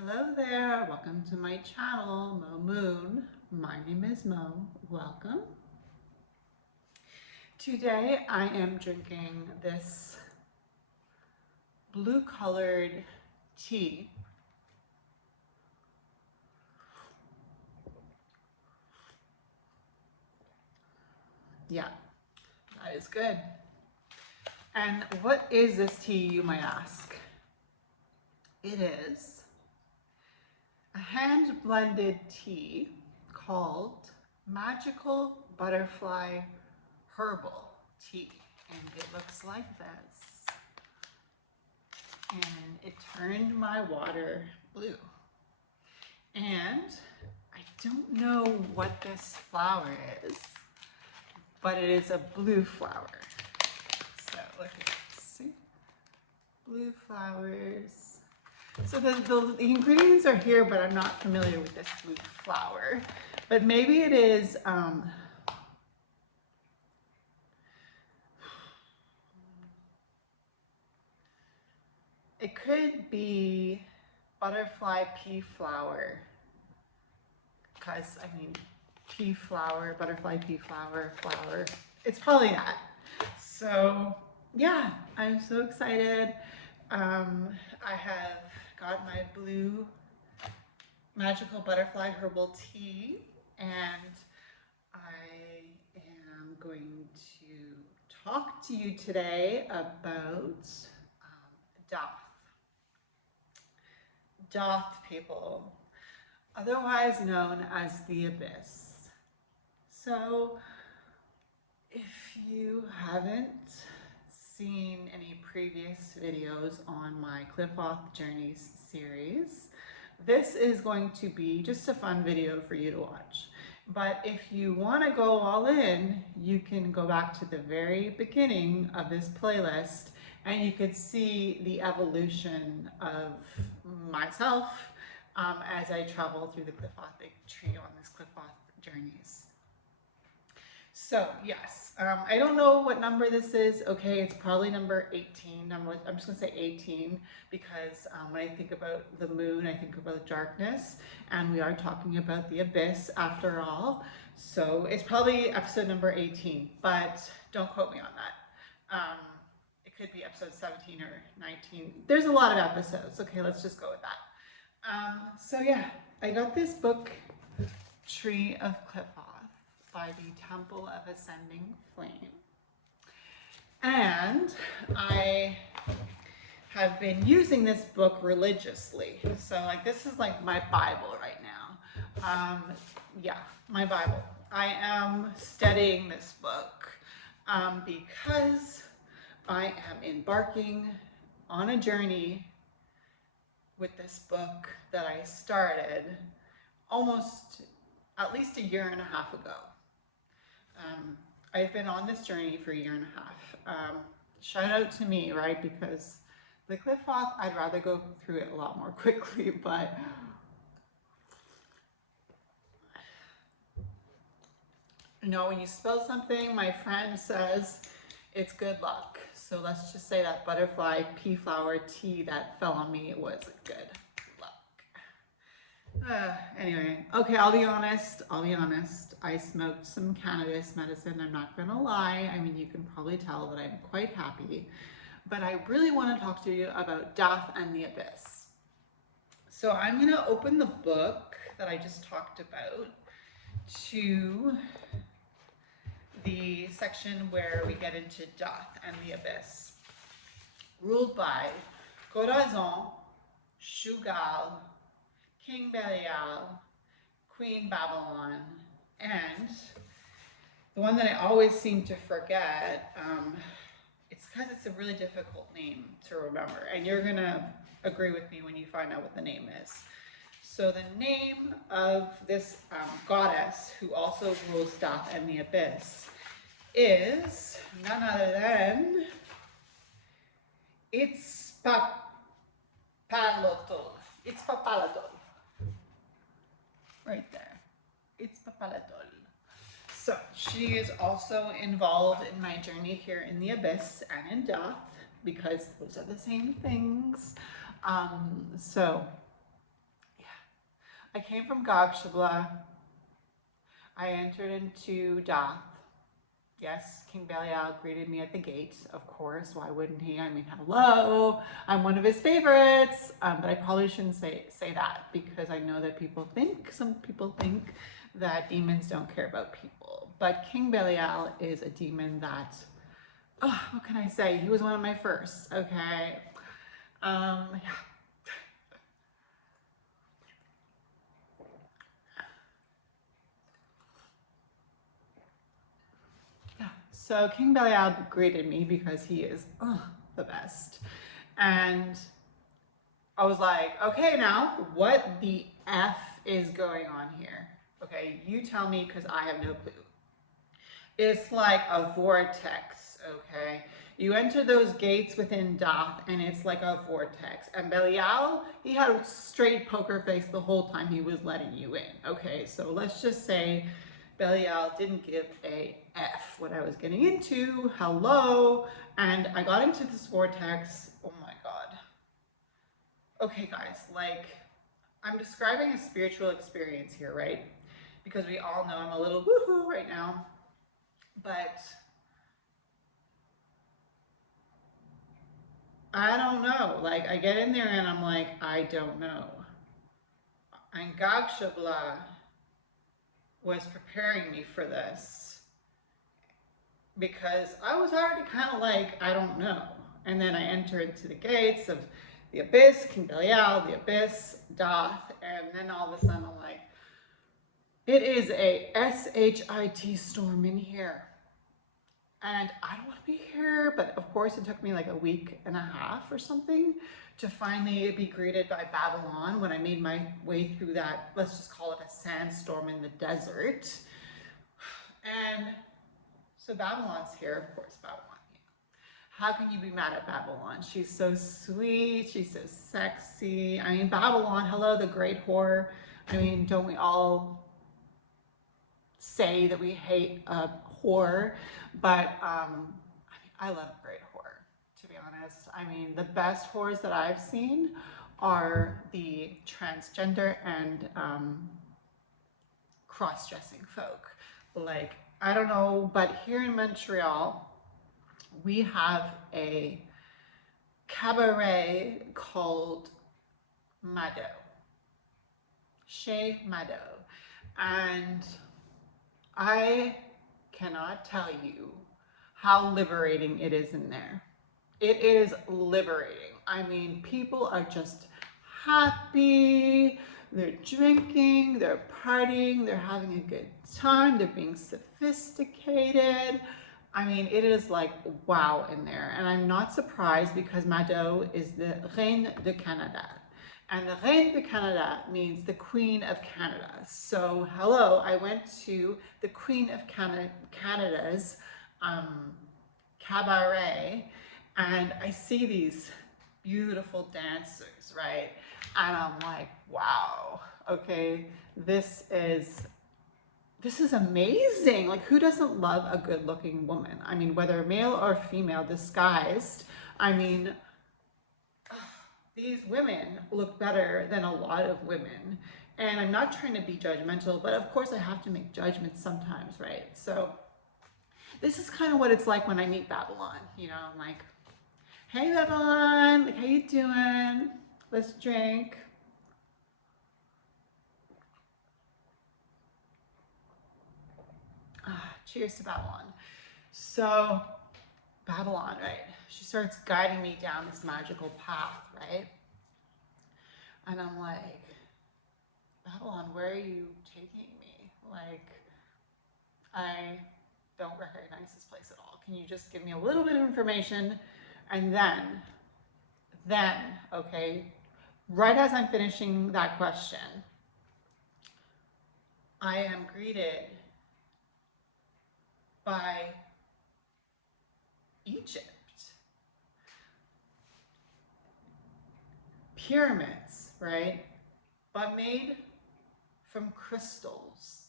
Hello there, welcome to my channel, Mo Moon. My name is Mo, welcome. Today I am drinking this blue colored tea. Yeah, that is good. And what is this tea, you might ask? It is a hand-blended tea called Magical Butterfly Herbal Tea. And it looks like this. And it turned my water blue. And I don't know what this flower is, but it is a blue flower. So look at this, see? Blue flowers. So the ingredients are here, but I'm not familiar with this blue flower. But maybe it is, it could be butterfly pea flower. Because, I mean, pea flower, butterfly pea flower, flower. It's probably that. So, yeah, I'm so excited. I have got my blue magical butterfly herbal tea, and I am going to talk to you today about Daath. Daath, people, otherwise known as the Abyss. So, if you haven't seen any previous videos on my Cliff-Off Journeys series, this is going to be just a fun video for you to watch. But if you want to go all in, you can go back to the very beginning of this playlist and you could see the evolution of myself as I travel through the Cliff-Off Big Tree on this Cliff-Off Journeys. So yes, I don't know what number this is. Okay, it's probably number 18. I'm just gonna say 18 because when I think about the moon, I think about darkness, and we are talking about the abyss after all. So it's probably episode number 18, but don't quote me on that. It could be episode 17 or 19. There's a lot of episodes. Okay, let's just go with that. So yeah, I got this book, Tree of Cliff-Off, by the Temple of Ascending Flame. And I have been using this book religiously. So like this is like my Bible right now. Yeah, my Bible. I am studying this book because I am embarking on a journey with this book that I started almost at least a year and a half ago. I've been on this journey for a year and a half. Shout out to me, right? Because the Cliff-Off, I'd rather go through it a lot more quickly, but you know, when you spill something, my friend says it's good luck. So let's just say that butterfly pea flower tea that fell on me, it was good luck. Anyway, okay, I'll be honest. I smoked some cannabis medicine. I'm not gonna lie. I mean, you can probably tell that I'm quite happy. But I really want to talk to you about Daath and the Abyss. So I'm gonna open the book that I just talked about to the section where we get into Daath and the Abyss. Ruled by Corazon, Shugal, King Belial, Queen Babylon, and the one that I always seem to forget, it's because it's a really difficult name to remember, and you're gonna agree with me when you find out what the name is. So the name of this goddess who also rules Daath and the Abyss is none other than Itzpapalotl. Itzpapalotl. Right there. Itzpapalotl. So she is also involved in my journey here in the Abyss and in Daath because those are the same things. So I came from Gog Shabla. I entered into Daath. Yes, King Belial greeted me at the gate, of course. Why wouldn't he? I mean, hello, I'm one of his favorites. But I probably shouldn't say that because I know that some people think that demons don't care about people. But King Belial is a demon that, oh, what can I say? He was one of my first, okay? Yeah. Yeah. So King Belial greeted me because he is the best. And I was like, okay, now what the F is going on here? Okay, you tell me because I have no clue. It's like a vortex, okay? You enter those gates within Daath and it's like a vortex. And Belial, he had a straight poker face the whole time he was letting you in, okay? So let's just say Belial didn't give a F what I was getting into, hello, and I got into this vortex, oh my God. Okay guys, like, I'm describing a spiritual experience here, right? Because we all know I'm a little woohoo right now, but I don't know. Like, I get in there and I'm like, I don't know. And Gagshabla was preparing me for this because I was already kind of like, I don't know. And then I enter into the gates of the Abyss, King Belial, the Abyss, Daath, and then all of a sudden I'm like, it is a SHIT storm in here. And I don't want to be here, but of course it took me like a week and a half or something to finally be greeted by Babylon when I made my way through that, let's just call it a sandstorm in the desert. And so Babylon's here, of course, Babylon. How can you be mad at Babylon? She's so sweet, she's so sexy. I mean, Babylon, hello, the great whore. I mean, don't we all say that we hate a whore? But I love a great whore, to be honest. I mean, the best whores that I've seen are the transgender and cross-dressing folk. Like, I don't know, but here in Montreal, we have a cabaret called Mado, Chez Mado. And I cannot tell you how liberating it is in there. It is liberating. I mean, people are just happy, they're drinking, they're partying, they're having a good time, they're being sophisticated. I mean, it is like wow in there. And I'm not surprised because Mado is the Reine de Canada. And the Reine de Canada means the Queen of Canada. So, hello, I went to the Queen of Canada's cabaret, and I see these beautiful dancers, right? And I'm like, wow, okay, this is amazing. Like, who doesn't love a good looking woman? I mean, whether male or female, disguised. I mean, these women look better than a lot of women. And I'm not trying to be judgmental, but of course I have to make judgments sometimes, right? So this is kind of what it's like when I meet Babylon. You know, I'm like, hey Babylon, like, how you doing? Let's drink. Cheers to Babylon. So Babylon, right? She starts guiding me down this magical path, right? And I'm like, Babylon, where are you taking me? Like, I don't recognize this place at all. Can you just give me a little bit of information? And then, okay, right as I'm finishing that question, I am greeted by Egypt. Pyramids, right? But made from crystals.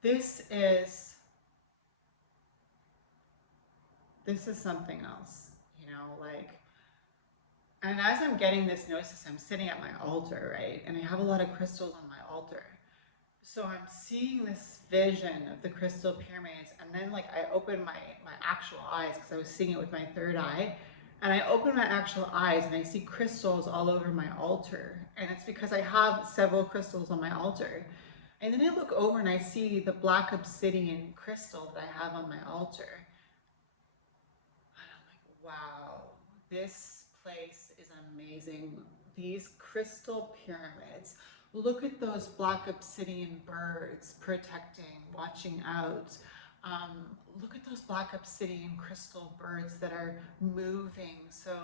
This is something else, you know, like, And as I'm getting this gnosis, I'm sitting at my altar, right? And I have a lot of crystals on my altar. So I'm seeing this vision of the crystal pyramids, and then like I open my actual eyes because I was seeing it with my third eye, and I open my actual eyes and I see crystals all over my altar, and it's because I have several crystals on my altar. And then I look over and I see the black obsidian crystal that I have on my altar. And I'm like, wow, this place is amazing. These crystal pyramids. Look at those black obsidian birds protecting, watching out. Look at those black obsidian crystal birds that are moving so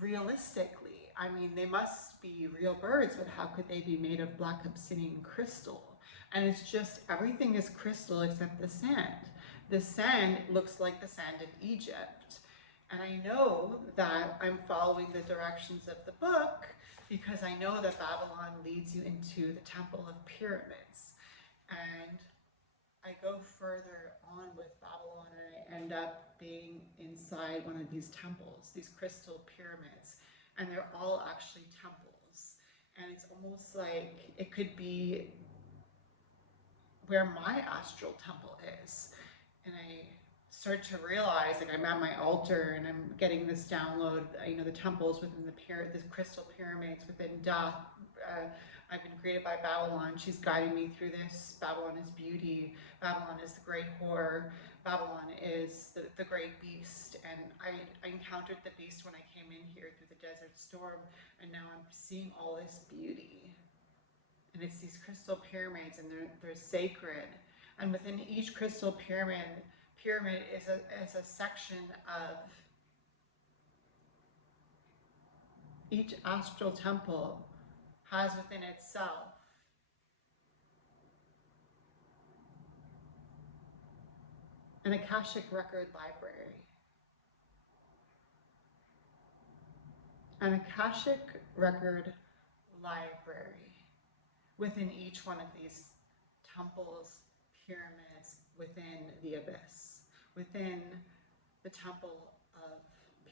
realistically. I mean, they must be real birds, but how could they be made of black obsidian crystal? And it's just, everything is crystal except the sand. The sand looks like the sand of Egypt. And I know that I'm following the directions of the book because I know that Babylon leads you into the Temple of Pyramids. And I go further on with Babylon and I end up being inside one of these temples, these crystal pyramids, and they're all actually temples. And it's almost like it could be where my astral temple is. And I start to realize, like, I'm at my altar and I'm getting this download, the temples within the crystal pyramids within Daath. I've been created by Babylon. She's guiding me through this. Babylon is beauty. Babylon is the great whore. Babylon is the great beast. And I encountered the beast when I came in here through the desert storm, and now I'm seeing all this beauty. And it's these crystal pyramids, and they're sacred. And within each crystal pyramid is a section of each astral temple has within itself an Akashic record library. An Akashic record library within each one of these temples, pyramids, within the abyss, within the temple of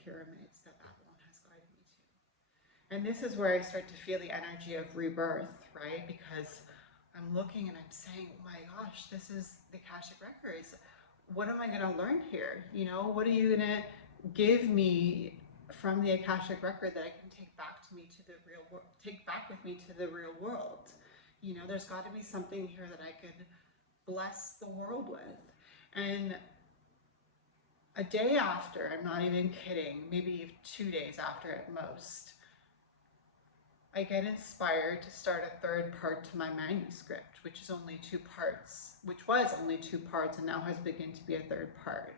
pyramids that Babylon has guided me to. And this is where I start to feel the energy of rebirth, right? Because I'm looking and I'm saying, oh my gosh, this is the Akashic records. What am I going to learn here? What are you going to give me from the Akashic record that I can take back to me to the real world, take back with me to the real world? There's got to be something here that I could bless the world with. And a day after, I'm not even kidding, maybe 2 days after at most, I get inspired to start a third part to my manuscript, which is only 2 parts, which was only 2 parts and now has begun to be a third part.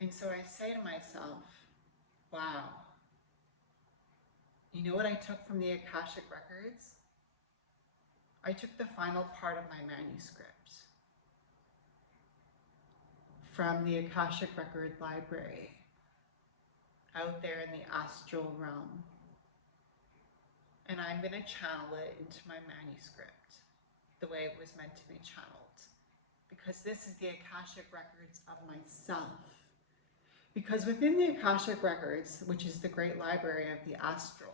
And so I say to myself, wow, you know what I took from the Akashic records? I took the final part of my manuscript from the Akashic record library out there in the astral realm. And I'm going to channel it into my manuscript the way it was meant to be channeled. Because this is the Akashic records of myself. Because within the Akashic records, which is the great library of the astral,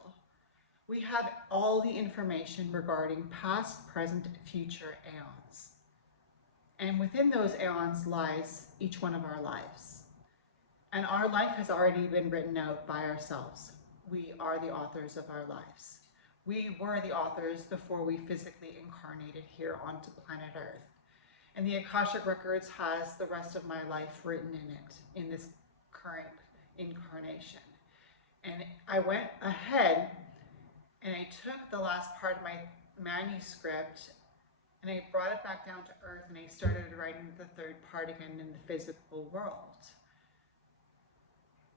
we have all the information regarding past, present, and future aeons. And within those aeons lies each one of our lives. And our life has already been written out by ourselves. We are the authors of our lives. We were the authors before we physically incarnated here onto planet Earth. And the Akashic Records has the rest of my life written in it, in this current incarnation. And I went ahead and I took the last part of my manuscript and I brought it back down to Earth and I started writing the third part again in the physical world.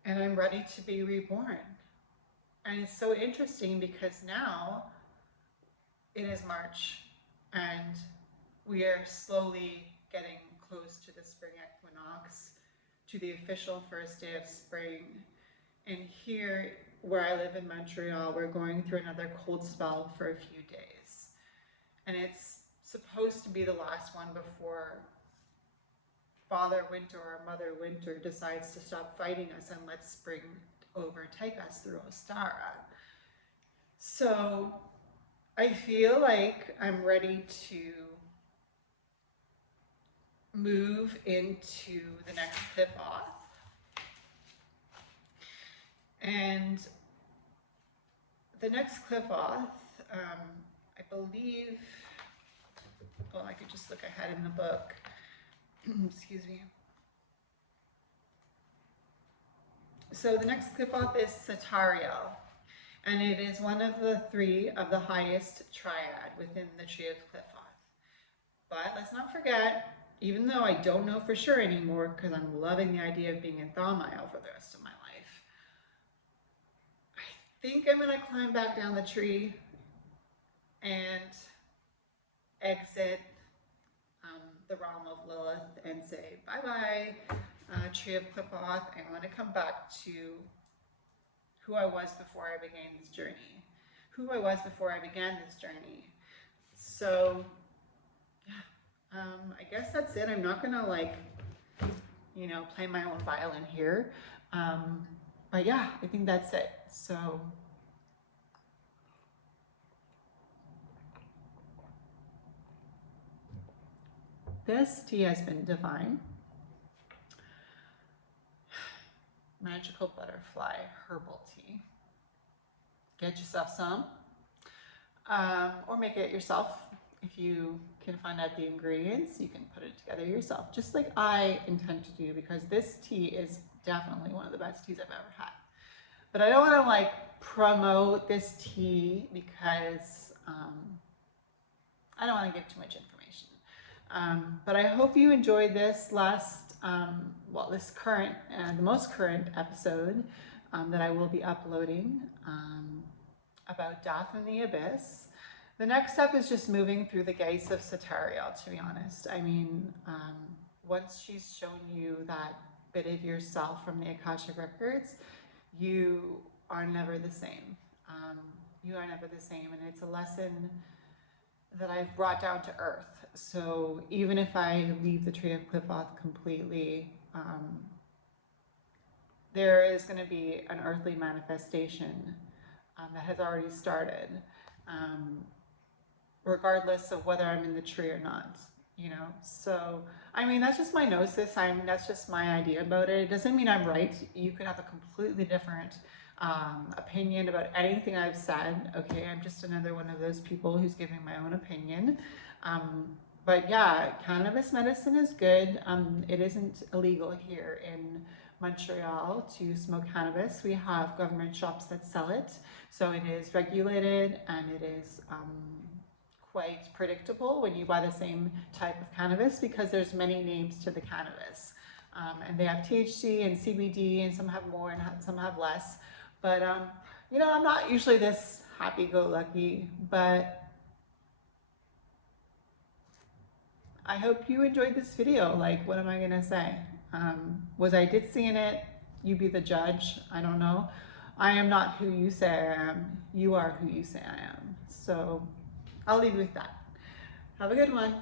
And I'm ready to be reborn. And it's so interesting because now it is March and we are slowly getting close to the spring equinox, to the official first day of spring. And here, where I live in Montreal, we're going through another cold spell for a few days. And it's supposed to be the last one before Father Winter or Mother Winter decides to stop fighting us and let spring overtake us through Ostara. So I feel like I'm ready to move into the next Qliphoth. And the next Qliphoth, I believe, well, I could just look ahead in the book. Excuse me. So the next Qliphoth is Satariel, and it is one of the 3 of the highest triad within the tree of Qliphoth. But let's not forget, even though I don't know for sure anymore, because I'm loving the idea of being in Thaumael for the rest of my life, I think I'm going to climb back down the tree and exit the realm of Lilith and say bye-bye, tree of Qliphoth. I want to come back to who I was before I began this journey. So, yeah, I guess that's it. I'm not gonna play my own violin here. But yeah, I think that's it. So, this tea has been divine. Magical butterfly herbal tea. Get yourself some, or make it yourself. If you can find out the ingredients, you can put it together yourself, just like I intend to do, because this tea is definitely one of the best teas I've ever had. But I don't want to promote this tea because I don't want to give too much information. But I hope you enjoyed this this current and the most current episode that I will be uploading about Daath and the Abyss. The next step is just moving through the gates of Satariel, to be honest. I mean, once she's shown you that bit of yourself from the Akashic Records, you are never the same. You are never the same, and it's a lesson that I've brought down to earth. So even if I leave the Tree of Qliphoth completely, there is going to be an earthly manifestation that has already started, regardless of whether I'm in the tree or not, So, I mean, that's just my gnosis. That's just my idea about it. It doesn't mean I'm right. You could have a completely different opinion about anything I've said. Okay, I'm just another one of those people who's giving my own opinion. But yeah, cannabis medicine is good. It isn't illegal here in Montreal to smoke cannabis. We have government shops that sell it, so it is regulated, and it is quite predictable when you buy the same type of cannabis, because there's many names to the cannabis, and they have THC and CBD, and some have more and some have less. But I'm not usually this happy-go-lucky, but I hope you enjoyed this video. What am I gonna say? Was I ditzy in it? You be the judge. I don't know. I am not who you say I am. You are who you say I am. So I'll leave you with that. Have a good one.